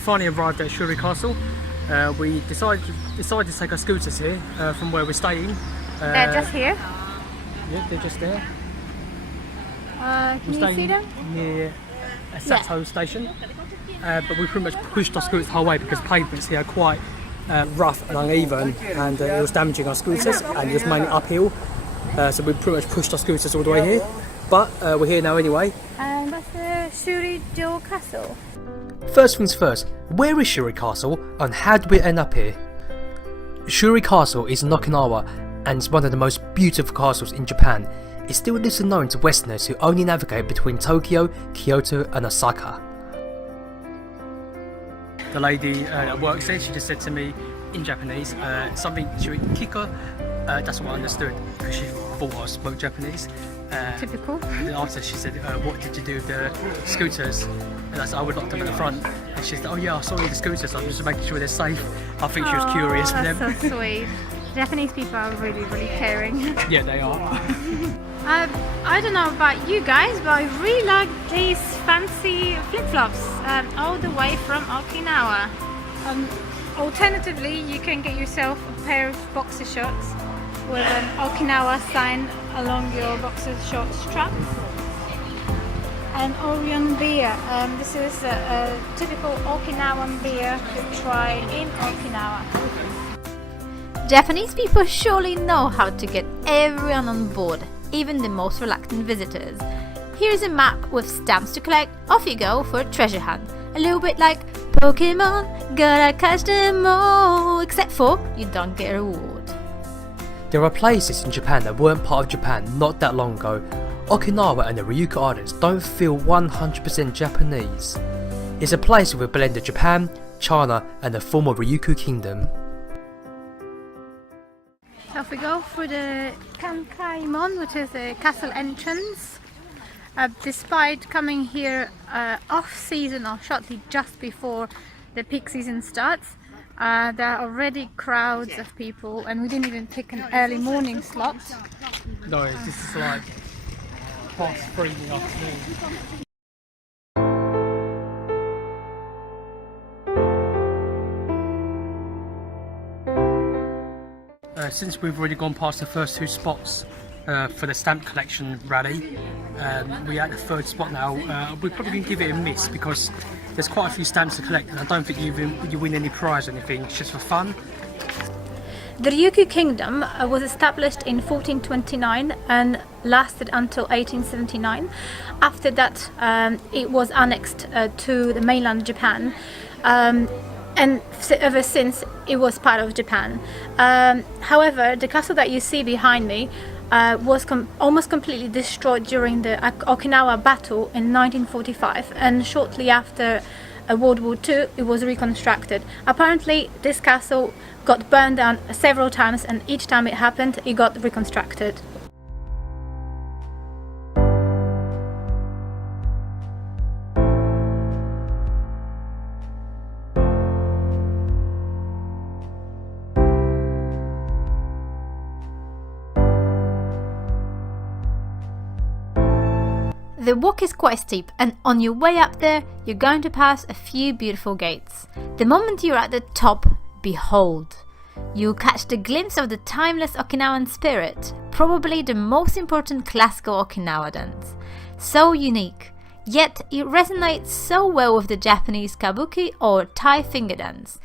finally arrived at Shuri Castle. We decided to take our scooters here from where we're staying. They're just here. Yeah, they're just there. Can you see them? Near a Sato station. But we pretty much pushed our scooters the whole way because pavements here are quite rough and uneven, and it was damaging our scooters, and it was mainly uphill. So we pretty much pushed our scooters all the way here. But we're here now anyway. And that's the Shuri Castle. First things first, where is Shuri Castle and how did we end up here? Shuri Castle is in Okinawa and is one of the most beautiful castles in Japan. It's still little known to Westerners who only navigate between Tokyo, Kyoto and Osaka. The lady that works there, she just said to me in Japanese, something Shuri Kiko. That's what I understood because she thought I spoke Japanese. Typical. And then after she said, what did you do with the scooters? And I said, I would lock them at the front. And she said, oh yeah, I saw you the scooters, I'm just making sure they're safe. I think she was curious for them. That's so sweet. Japanese people are really, really caring. Yeah, they are. I don't know about you guys, but I really like these fancy flip-flops all the way from Okinawa. Alternatively, you can get yourself a pair of boxer shorts with an Okinawa sign along your boxer short strap. And Orion beer. This is a typical Okinawan beer to try in Okinawa. Japanese people surely know how to get everyone on board, even the most reluctant visitors. Here's a map with stamps to collect. Off you go for a treasure hunt. A little bit like Pokemon, gotta catch them all, except for you don't get a reward. There are places in Japan that weren't part of Japan not that long ago. Okinawa and the Ryukyu Islands don't feel 100% Japanese. It's a place with a blend of Japan, China and the former Ryukyu Kingdom. So if we go through the Kankaimon, which is the castle entrance, despite coming here off season or shortly just before the peak season starts, there are already crowds of people, and we didn't even pick an early morning slot. No, this is like past 3 in the afternoon. Since we've already gone past the first 2 spots for the stamp collection rally, we're at the 3rd spot now. We're probably going to give it a miss because there's quite a few stamps to collect, and I don't think you win any prize or anything. It's just for fun. The Ryukyu Kingdom was established in 1429 and lasted until 1879. After that, it was annexed to the mainland Japan. And ever since it was part of Japan. However, the castle that you see behind me was almost completely destroyed during the Okinawa Battle in 1945, and shortly after World War II it was reconstructed. Apparently this castle got burned down several times, and each time it happened it got reconstructed. The walk is quite steep, and on your way up there, you're going to pass a few beautiful gates. The moment you're at the top, behold, you'll catch the glimpse of the timeless Okinawan spirit, probably the most important classical Okinawa dance. So unique, yet it resonates so well with the Japanese kabuki or Thai finger dance.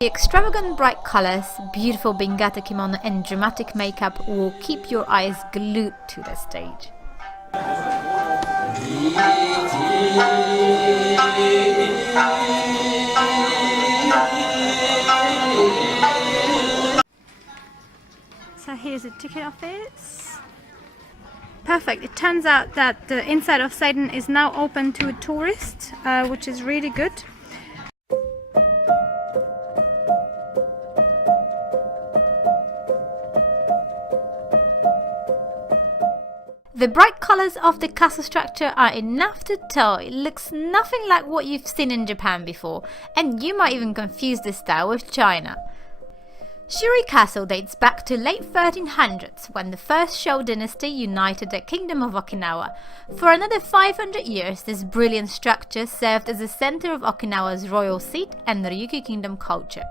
The extravagant bright colors, beautiful bingata kimono and dramatic makeup will keep your eyes glued to the stage. So here's the ticket office. Perfect. It turns out that the inside of Satan is now open to tourists, which is really good. The bright colours of the castle structure are enough to tell it looks nothing like what you've seen in Japan before, and you might even confuse the style with China. Shuri Castle dates back to late 1300s when the first Shou dynasty united the kingdom of Okinawa. For another 500 years, this brilliant structure served as the centre of Okinawa's royal seat and Ryukyu kingdom culture.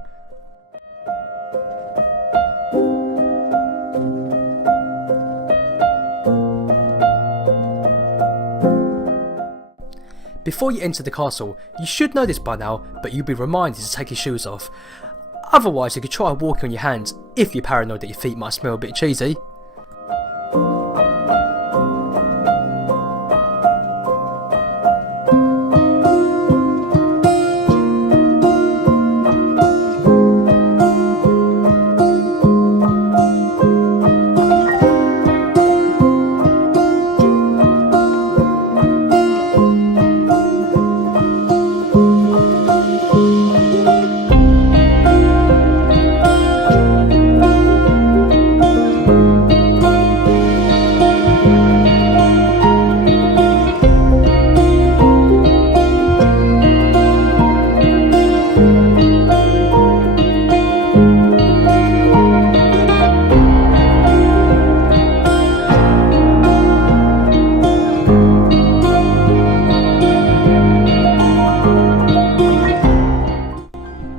Before you enter the castle, you should know this by now, but you'll be reminded to take your shoes off. Otherwise, you could try walking on your hands if you're paranoid that your feet might smell a bit cheesy.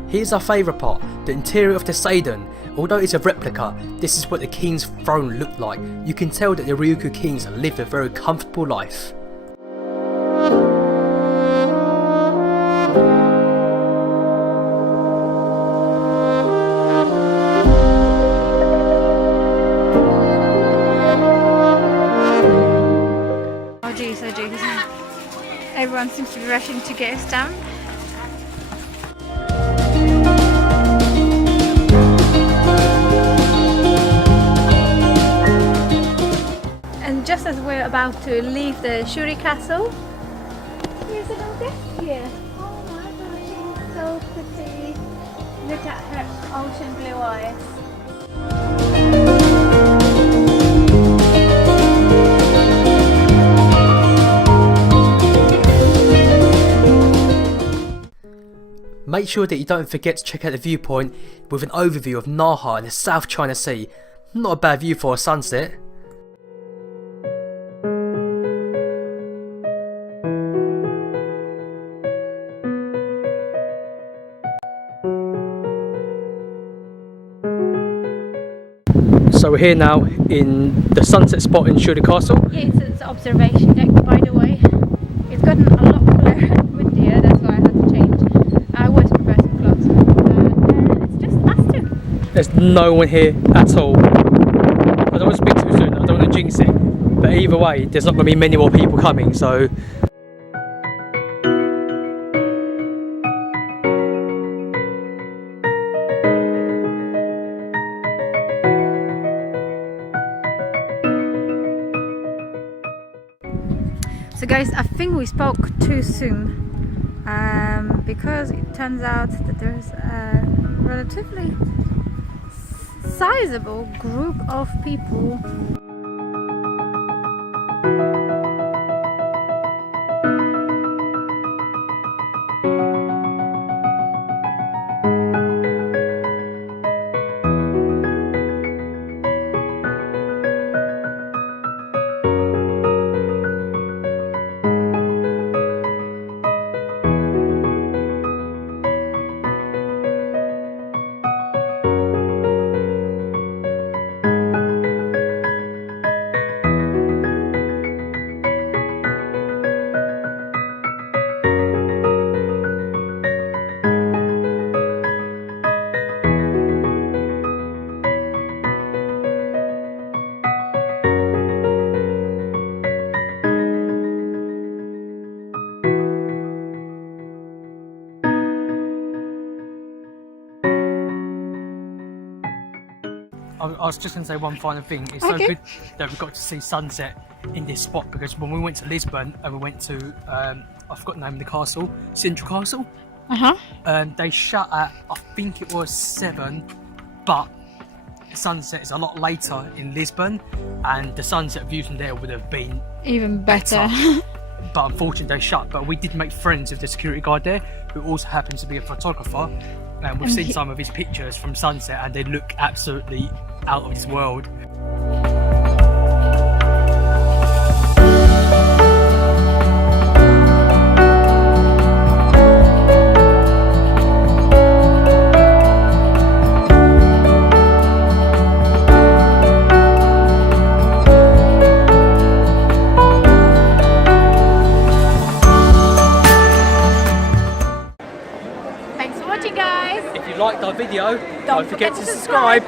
Here's our favourite part, the interior of the Seiden. Although it's a replica, this is what the king's throne looked like. You can tell that the Ryukyu kings lived a very comfortable life. Oh jeez, oh jeez. Everyone seems to be rushing to get a stamp. And just as we're about to leave the Shuri Castle, here's a little guest here. Oh my gosh, she's so pretty. Look at her ocean blue eyes. Make sure that you don't forget to check out the viewpoint with an overview of Naha and the South China Sea. Not a bad view for a sunset. So we're here now in the sunset spot in Shuri Castle. Yeah, it's an observation deck, by the way. It's gotten a lot cooler and windier, that's why I had to change. I always prefer some clothes, but it's just us two. There's no one here at all. I don't want to speak too soon, I don't want to jinx it. But either way, there's not going to be many more people coming, so... So guys, I think we spoke too soon because it turns out that there's a relatively sizable group of people . I was just going to say one final thing. It's so good that we got to see sunset in this spot, because when we went to Lisbon and we went to, I forgot the name of the castle, Central Castle, they shut at, I think it was 7, but sunset is a lot later in Lisbon, and the sunset views from there would have been Even better. but unfortunately they shut. But we did make friends with the security guard there, who also happens to be a photographer, and we've seen some of his pictures from sunset and they look absolutely out of this world. Thanks for watching, guys. If you liked our video, don't forget to subscribe.